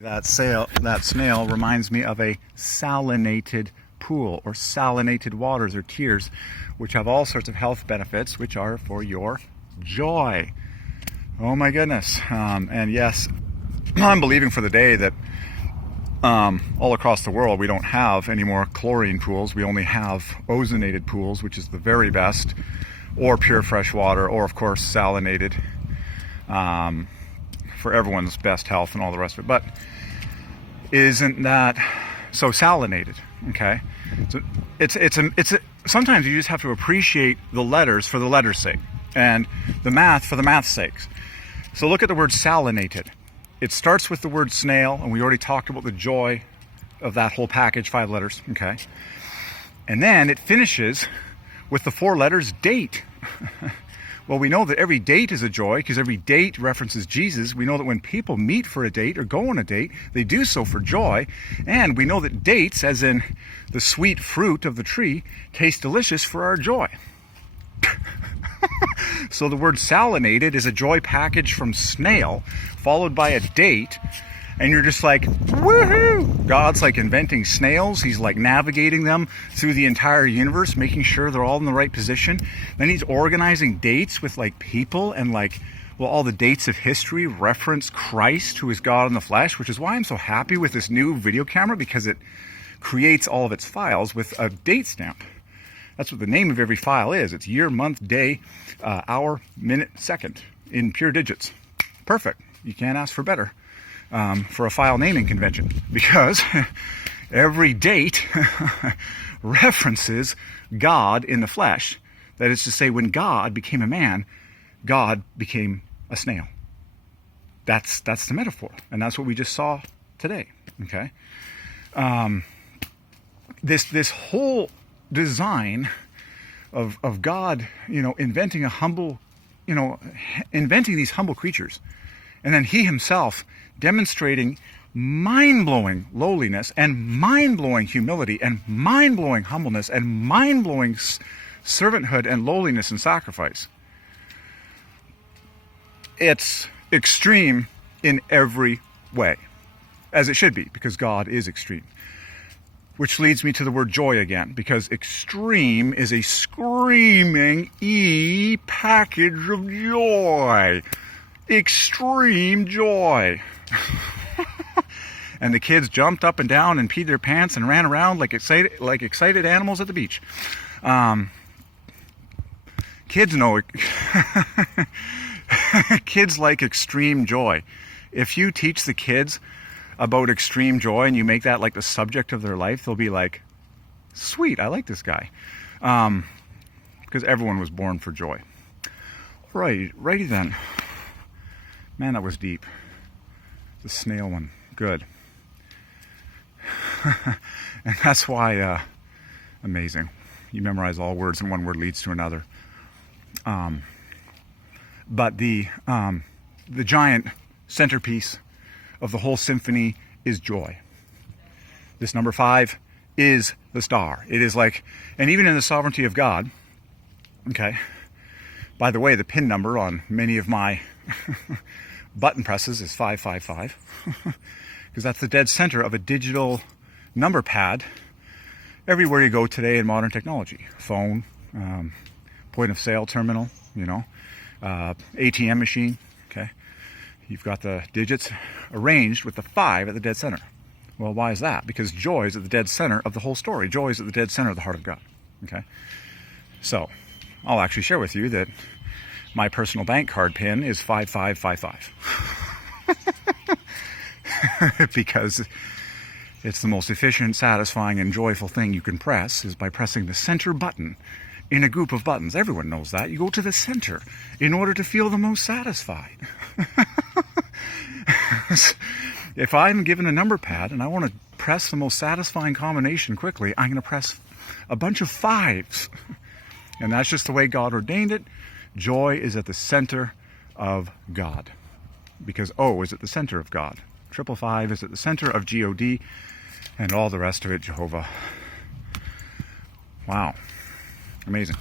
That snail reminds me of a salinated pool, or salinated waters, or tears, which have all sorts of health benefits, which are for your joy. Oh my goodness. And yes, I'm believing for the day that all across the world we don't have any more chlorine pools. We only have ozonated pools, which is the very best, or pure fresh water, or of course salinated, for everyone's best health and all the rest of it. But isn't that so? Salinated, okay? So it's sometimes you just have to appreciate the letters for the letters' sake, and the math for the math's sakes. So look at the word salinated. It starts with the word snail, and we already talked about the joy of that whole package, 5 letters, okay? And then it finishes with the 4 letters date. Well, we know that every date is a joy because every date references Jesus. We know that when people meet for a date or go on a date, they do so for joy. And we know that dates, as in the sweet fruit of the tree, taste delicious for our joy. So the word salinated is a joy package from snail, followed by a date. And you're just like, woohoo! God's like inventing snails. He's like navigating them through the entire universe, making sure they're all in the right position. Then he's organizing dates with like people, and like, well, all the dates of history reference Christ, who is God in the flesh, which is why I'm so happy with this new video camera, because it creates all of its files with a date stamp. That's what the name of every file is. It's year, month, day, hour, minute, second in pure digits. Perfect. You can't ask for better. For a file naming convention, because every date references God in the flesh. That is to say, when God became a man, God became a snail. That's the metaphor, and that's what we just saw today. Okay, this whole design of God, inventing a humble, inventing these humble creatures, and then He Himself demonstrating mind-blowing lowliness and mind-blowing humility and mind-blowing humbleness and mind-blowing servanthood and lowliness and sacrifice. It's extreme in every way, as it should be, because God is extreme. Which leads me to the word joy again, because extreme is a screaming package of joy. Extreme joy. And the kids jumped up and down and peed their pants and ran around like excited animals at the beach. Kids know kids like extreme joy. If you teach the kids about extreme joy and you make that like the subject of their life, they'll be like, sweet, I like this guy. Because everyone was born for joy. Righty then. Man, that was deep. The snail one. Good. And that's why, amazing. You memorize all words and one word leads to another. But the giant centerpiece of the whole symphony is joy. This number 5 is the star. It is like, and even in the sovereignty of God, okay, by the way, the pin number on many of my button presses is 555, because that's the dead center of a digital number pad everywhere you go today in modern technology. Phone, point of sale terminal, ATM machine, okay? You've got the digits arranged with the 5 at the dead center. Well, why is that? Because joy is at the dead center of the whole story. Joy is at the dead center of the heart of God, okay? So, I'll actually share with you that my personal bank card pin is 5555. Because it's the most efficient, satisfying, and joyful thing you can press is by pressing the center button in a group of buttons. Everyone knows that. You go to the center in order to feel the most satisfied. If I'm given a number pad and I want to press the most satisfying combination quickly, I'm going to press a bunch of 5s. And that's just the way God ordained it. Joy is at the center of God, because O is at the center of God. 555 is at the center of God, and all the rest of it, Jehovah. Wow. Amazing.